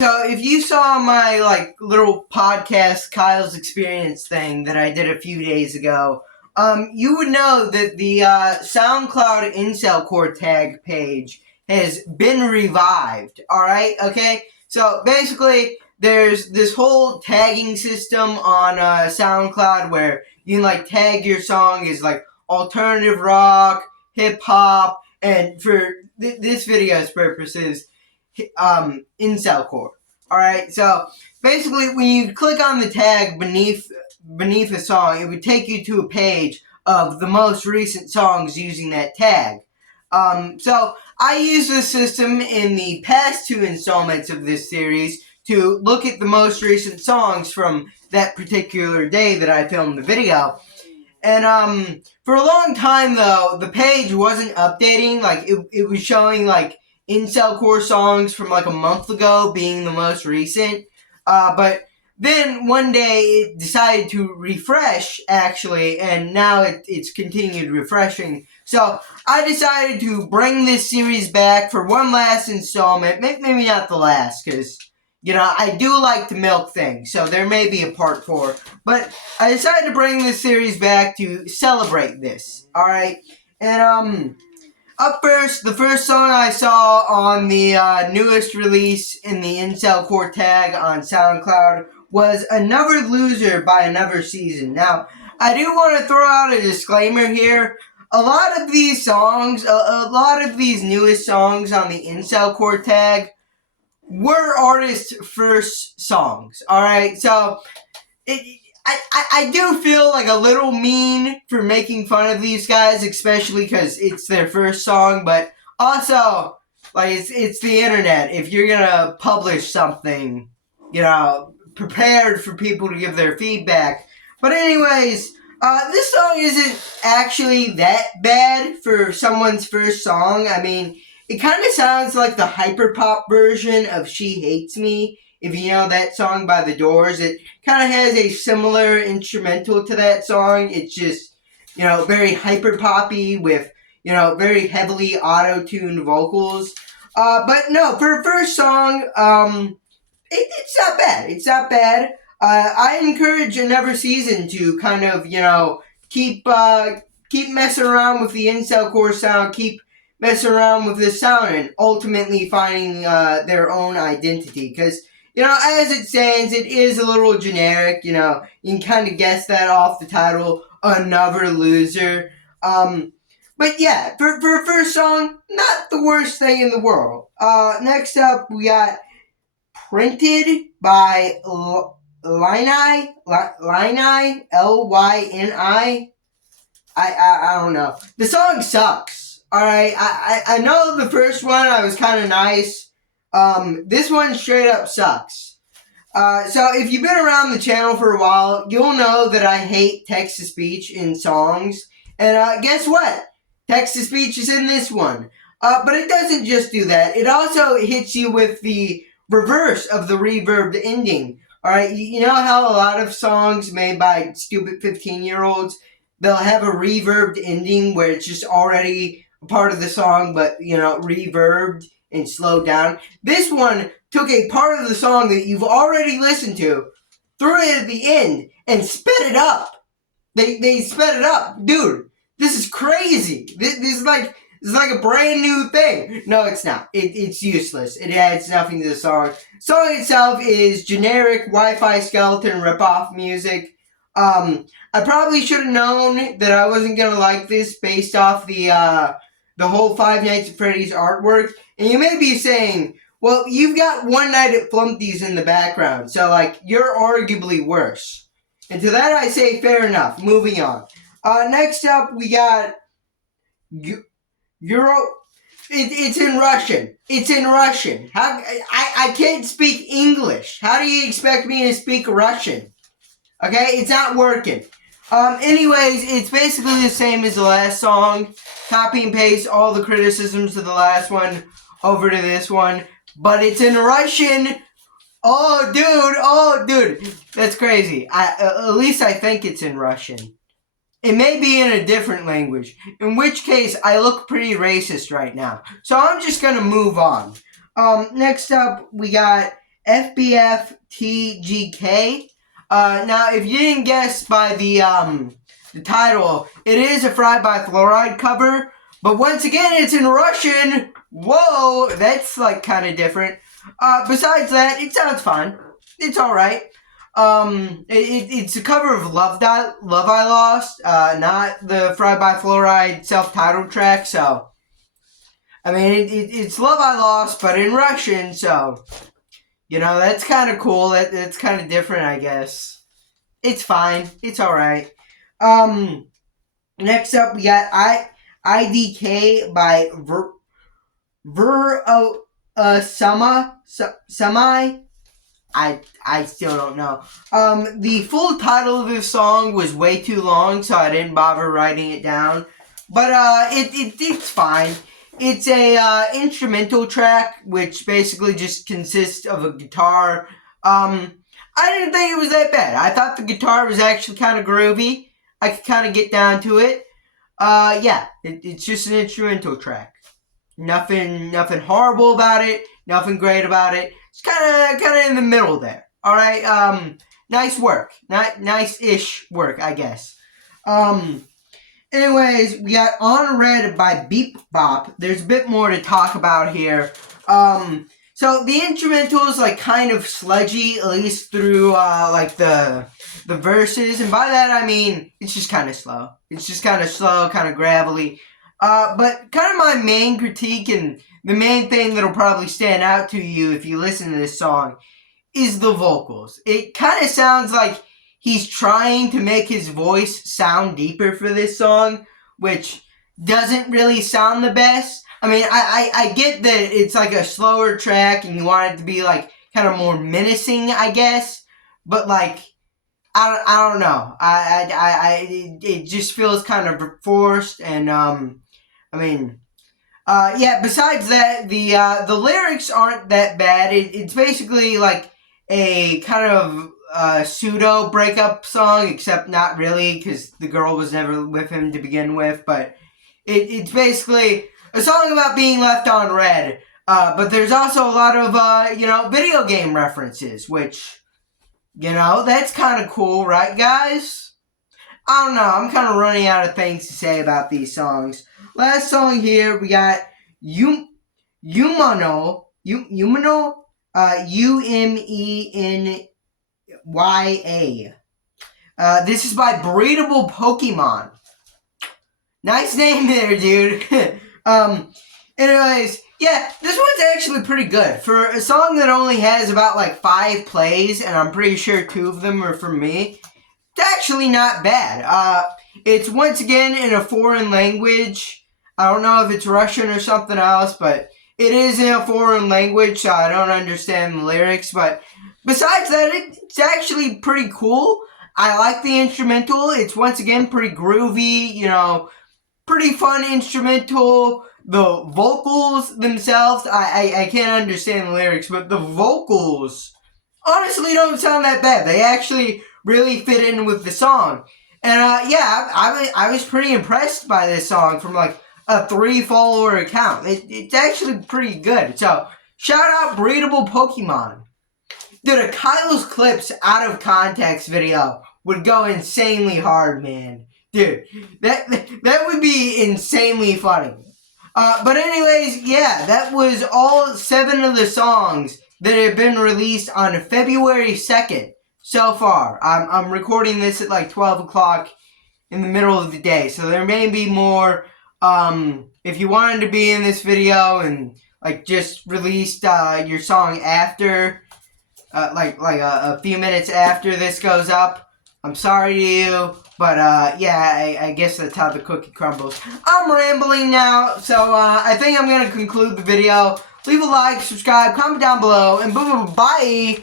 So if you saw my little podcast Kyle's Experience thing that I did a few days ago, you would know that the SoundCloud incelcore tag page has been revived. All right, okay. So basically, there's this whole tagging system on SoundCloud where you can tag your song as alternative rock, hip hop, and for this video's purposes, incelcore. All right, so basically, when you click on the tag beneath a song, it would take you to a page of the most recent songs using that tag. So I use this system in the past two installments of this series to look at the most recent songs from that particular day that I filmed the video. And for a long time though, the page wasn't updating. It was showing incelcore songs from a month ago being the most recent. But then one day it decided to refresh actually, and now it's continued refreshing. So I decided to bring this series back for one last installment. Maybe not the last, because I do like to milk things, so there may be a part 4. But I decided to bring this series back to celebrate this, alright? And, up first, the first song I saw on the newest release in the incelcore tag on SoundCloud was Another Loser by Another Season. Now, I do want to throw out a disclaimer here. A lot of these songs, a lot of these newest songs on the incelcore tag were artists' first songs, alright? So, I do feel a little mean for making fun of these guys, especially because it's their first song, but also, it's the internet. If you're gonna publish something, prepared for people to give their feedback. But anyways, this song isn't actually that bad for someone's first song. I mean, it kind of sounds like the hyperpop version of She Hates Me. If you know that song by The Doors, it kind of has a similar instrumental to that song. It's just, very hyper-poppy with, very heavily auto-tuned vocals. But no, for a first song, it's not bad. It's not bad. I encourage Another Season to kind of, keep messing around with the incelcore sound, keep messing around with this sound, and ultimately finding their own identity. Because, as it stands, it is a little generic. You can kind of guess that off the title, Another Loser. But yeah, for a first song, not the worst thing in the world. Next up, we got Printed by Lyni, Lyni. I don't know. The song sucks. Alright, I know the first one I was kind of nice. This one straight up sucks. So if you've been around the channel for a while, you'll know that I hate text-to-speech in songs. And guess what? Text-to-speech is in this one. But it doesn't just do that. It also hits you with the reverse of the reverbed ending. Alright, you know how a lot of songs made by stupid 15-year-olds, they'll have a reverbed ending where it's just already a part of the song, but, reverbed and slowed down. This one took a part of the song that you've already listened to, threw it at the end, and sped it up. They sped it up. Dude, this is crazy. This is like a brand new thing. No, it's not. It's useless. It adds nothing to the song. Song itself is generic Wi-Fi skeleton ripoff music. I probably should have known that I wasn't gonna like this based off the whole Five Nights at Freddy's artwork. And you may be saying, well, you've got One Night at Flumpty's in the background, so you're arguably worse. And to that I say fair enough. Moving on. Next up we got It's in Russian. It's in Russian. I can't speak English. How do you expect me to speak Russian? Okay, it's not working. Anyways, it's basically the same as the last song. Copy and paste all the criticisms of the last one over to this one. But it's in Russian. Oh, dude. That's crazy. At least I think it's in Russian. It may be in a different language, in which case I look pretty racist right now. So I'm just gonna move on. Next up, we got FBFTGK. Now, if you didn't guess by the title, it is a Fried by Fluoride cover, but once again, it's in Russian. Whoa, that's like kind of different. Besides that, it sounds fine. It's alright. It's a cover of Love I Lost, not the Fried by Fluoride self-titled track, so, I mean, it's Love I Lost, but in Russian, so, you know, that's kind of cool. That's kind of different, I guess. It's fine. It's alright. Next up, we got IDK by Semi. I still don't know. The full title of this song was way too long, so I didn't bother writing it down. But it's fine. It's a instrumental track, which basically just consists of a guitar. I didn't think it was that bad. I thought the guitar was actually kind of groovy. I could kind of get down to it. Yeah, it's just an instrumental track. Nothing horrible about it. Nothing great about it. It's kind of in the middle there. All right. Nice work. Nice-ish work, I guess. Anyways, we got On Red by Beep Bop. There's a bit more to talk about here. So the instrumental is like kind of sludgy, at least through like the verses, and by that I mean it's just kind of slow. It's just kind of slow, kind of gravelly. But kind of my main critique and the main thing that'll probably stand out to you if you listen to this song is the vocals. It kind of sounds like he's trying to make his voice sound deeper for this song, which doesn't really sound the best. I mean, I get that it's like a slower track and you want it to be like kind of more menacing, I guess. But like, I don't know. It just feels kind of forced, and I mean, yeah. Besides that, the lyrics aren't that bad. It's basically like a kind of pseudo breakup song, except not really, because the girl was never with him to begin with. But it's basically a song about being left on red. But there's also a lot of video game references, which, you know, that's kind of cool, right, guys? I don't know. I'm kind of running out of things to say about these songs. Last song here, we got Umeno, Umenya. This is by Breedable Pokemon. Nice name there, dude. Anyways, yeah, this one's actually pretty good. For a song that only has about like 5 plays, and I'm pretty sure 2 of them are from me, it's actually not bad. It's once again in a foreign language. I don't know if it's Russian or something else, but it is in a foreign language, so I don't understand the lyrics. But besides that, it's actually pretty cool. I like the instrumental. It's once again pretty groovy, you know, pretty fun instrumental. The vocals themselves, I can't understand the lyrics, but the vocals honestly don't sound that bad. They actually really fit in with the song. And yeah, I was pretty impressed by this song from like a 3-follower account. It's actually pretty good. So, shout out Breedable Pokemon. Dude, a Kyle's Clips out of context video would go insanely hard, man. Dude, that would be insanely funny. But anyways, yeah, that was all 7 of the songs that have been released on February 2nd so far. I'm recording this at like 12 o'clock in the middle of the day, so there may be more. If you wanted to be in this video and like just released your song after, like a few minutes after this goes up, I'm sorry to you, but yeah, I guess that's how the cookie crumbles. I'm rambling now, so I think I'm going to conclude the video. Leave a like, subscribe, comment down below, and boom, bye!